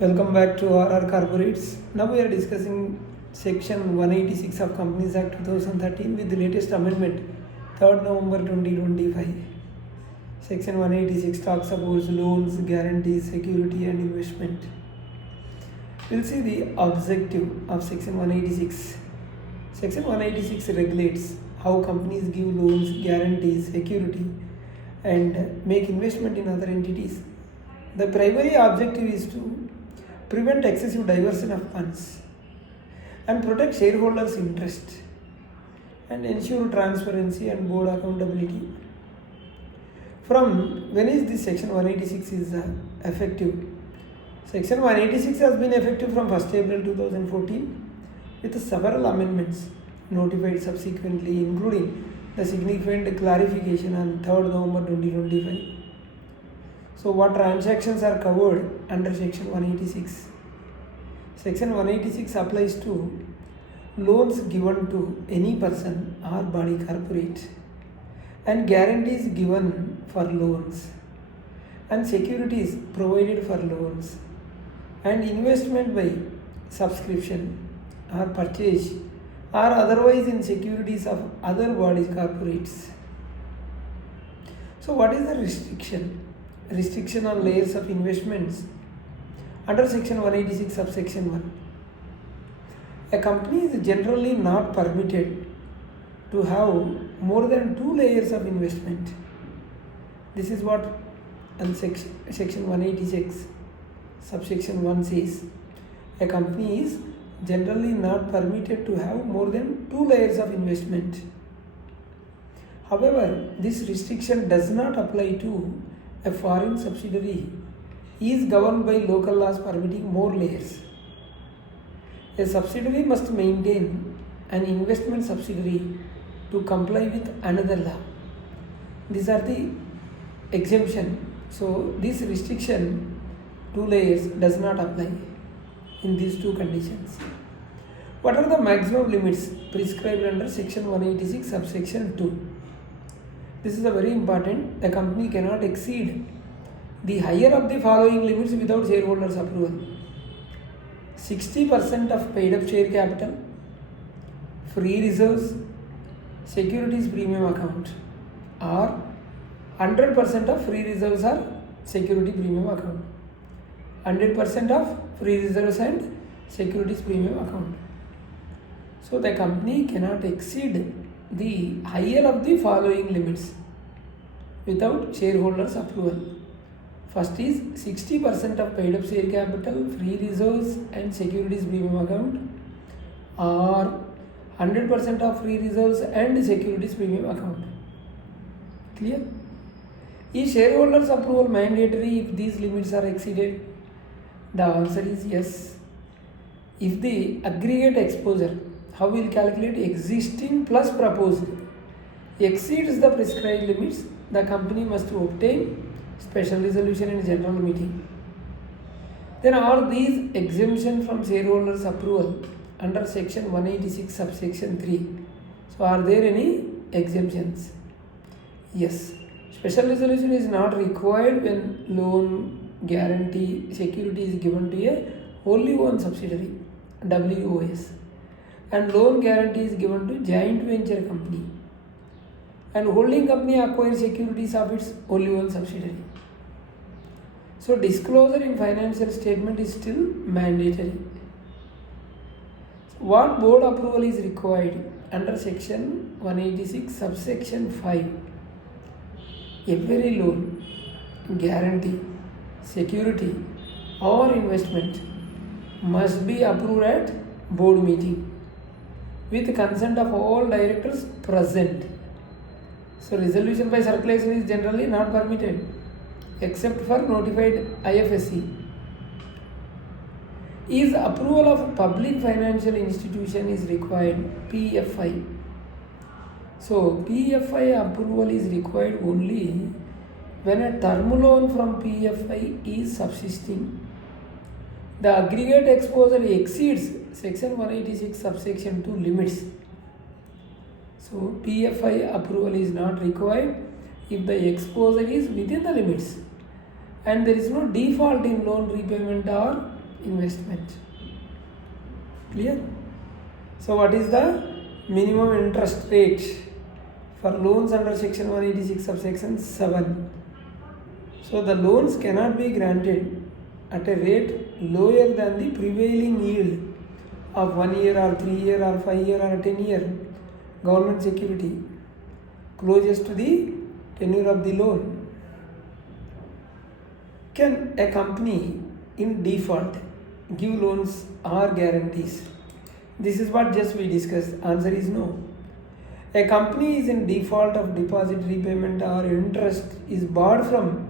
Welcome back to RR Corporates. Now we are discussing Section 186 of Companies Act 2013 with the latest amendment, 3rd November 2025. Section 186 talks about loans, guarantees, security and investment. We'll see the objective of Section 186. Section 186 regulates how companies give loans, guarantees, security and make investment in other entities. The primary objective is to prevent excessive diversion of funds and protect shareholders' interest and ensure transparency and board accountability. From when is this Section 186 is effective? Section 186 has been effective from 1st April 2014 with several amendments notified subsequently, including the significant clarification on 3rd November 2025. So what transactions are covered under Section 186? Section 186 applies to loans given to any person or body corporate and guarantees given for loans and securities provided for loans and investment by subscription or purchase or otherwise in securities of other body corporates. So what is the restriction? Restriction on layers of investments under Section 186 subsection 1. A company is generally not permitted to have more than 2 layers of investment. This is what Section 186 subsection 1 says. A company is generally not permitted to have more than 2 layers of investment. However, this restriction does not apply to a foreign subsidiary is governed by local laws permitting more layers. A subsidiary must maintain an investment subsidiary to comply with another law. These are the exemption. So this restriction, 2 layers, does not apply in these 2 conditions. What are the maximum limits prescribed under Section 186 subsection 2? This is a very important. A company cannot exceed the higher of the following limits without shareholders' approval. 60% of paid up share capital, free reserves, securities premium account, or 100% of free reserves or security premium account. 100% of free reserves and securities premium account. So the company cannot exceed the higher of the following limits without shareholders' approval. First is 60% of paid up share capital, free reserves and securities premium account, or 100% of free reserves and securities premium account. Clear? Is shareholders' approval mandatory if these limits are exceeded? The answer is yes. If the aggregate exposure, how we will calculate existing plus proposed, exceeds the prescribed limits, the company must obtain special resolution in general meeting. Then are these exemptions from shareholders' approval under Section 186 subsection 3? So are there any exemptions? Yes. Special resolution is not required when loan, guarantee, security is given to a wholly owned subsidiary, WOS, and loan guarantee is given to joint venture company, and holding company acquires securities of its wholly owned subsidiary. So disclosure in financial statement is still mandatory. What board approval is required under Section 186 subsection 5? Every loan, guarantee, security or investment must be approved at board meeting with consent of all directors present. So resolution by circulation is generally not permitted except for notified IFSC. Is approval of public financial institution is required, PFI. So PFI approval is required only when a term loan from PFI is subsisting. The aggregate exposure exceeds Section 186 subsection 2 limits. So PFI approval is not required if the exposure is within the limits and there is no default in loan repayment or investment. Clear? So what is the minimum interest rate for loans under section 186 subsection 7? So the loans cannot be granted at a rate lower than the prevailing yield of 1 year or 3 year or 5 year or 10 year government security closest to the tenure of the loan. Can a company in default give loans or guarantees? This is what just we discussed. Answer is no. A company is in default of deposit repayment or interest is barred from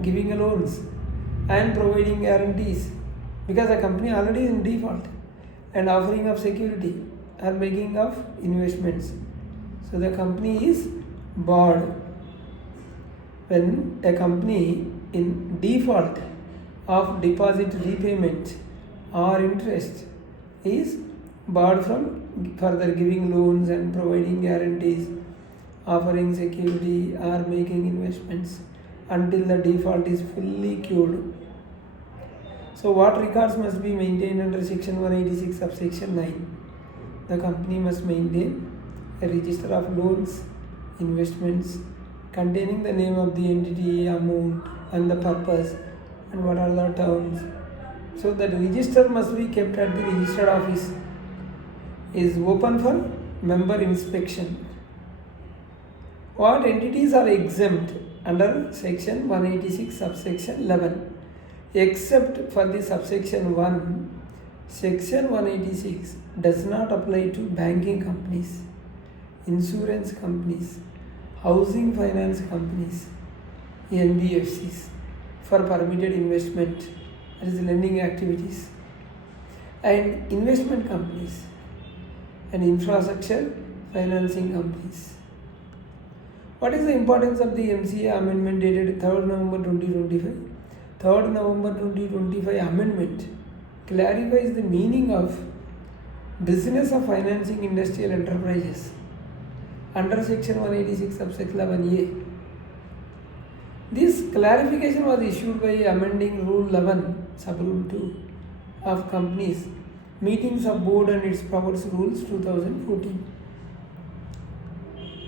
giving a loans and providing guarantees because a company already is in default and offering of security or making of investments. So the company is barred. When a company in default of deposit repayment or interest is barred from further giving loans and providing guarantees, offering security or making investments until the default is fully cured. So what records must be maintained under section 186 subsection 9? The company must maintain a register of loans, investments containing the name of the entity, amount and the purpose and what are the terms. So that register must be kept at the registered office, is open for member inspection. What entities are exempt under section 186 subsection 11? Except for the subsection 1, section 186 does not apply to banking companies, insurance companies, housing finance companies, NBFCs for permitted investment, that is lending activities, and investment companies and infrastructure financing companies. What is the importance of the MCA amendment dated 3rd November 2025? 3rd November 2025 amendment clarifies the meaning of business of financing industrial enterprises under section 186 subsection 11A. This clarification was issued by amending Rule 11, Sub-Rule 2 of Companies, Meetings of Board and its Powers Rules 2014.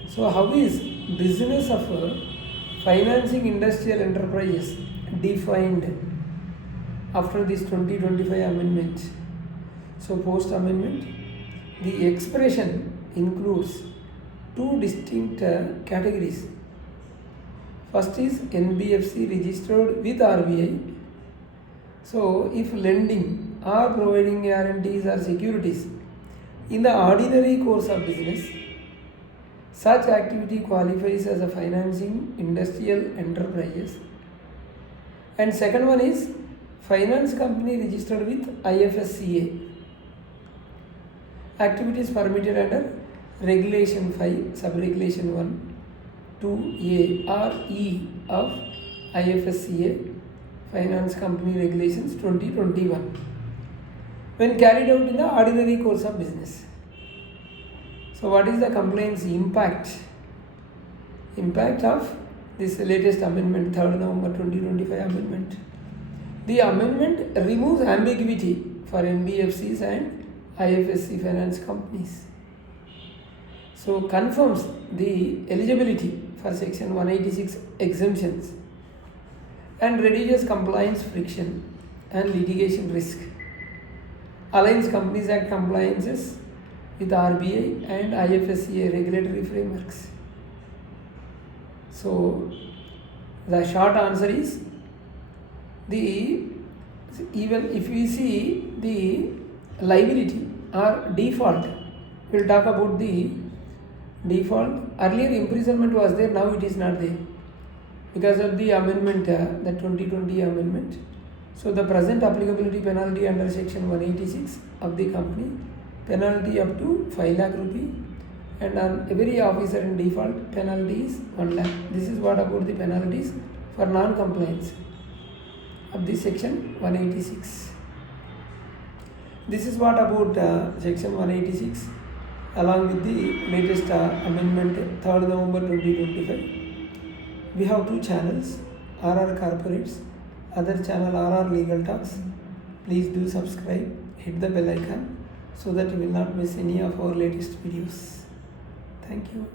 So how is business of financing industrial enterprises defined after this 2025 amendment? So post amendment, the expression includes two distinct categories. First is NBFC registered with RBI. So if lending or providing guarantees or securities in the ordinary course of business, such activity qualifies as a financing industrial enterprises. And second one is finance company registered with IFSCA. Activities permitted under Regulation 5, Sub-Regulation 1, 2A or E of IFSCA, Finance Company Regulations 2021, when carried out in the ordinary course of business. So what is the compliance impact? Impact of this latest amendment, 3rd November 2025 amendment. The amendment removes ambiguity for NBFCs and IFSC finance companies. So confirms the eligibility for section 186 exemptions and reduces compliance friction and litigation risk. Aligns Companies Act compliances with RBI and IFSCA regulatory frameworks. So the short answer is even if we see the liability or default, we'll talk about the default. Earlier imprisonment was there, now it is not there because of the amendment, the 2020 amendment. So the present applicability penalty under section 186 of the company, penalty up to 5 lakh rupee, and on every officer in default penalty is 1 lakh. This is what about the penalties for non-compliance of this section 186. This is what about section 186 along with the latest amendment 3rd November 2025. We have two channels, RR Corporates, other channel RR Legal Talks. please do subscribe, hit the bell icon so that you will not miss any of our latest videos. Thank you.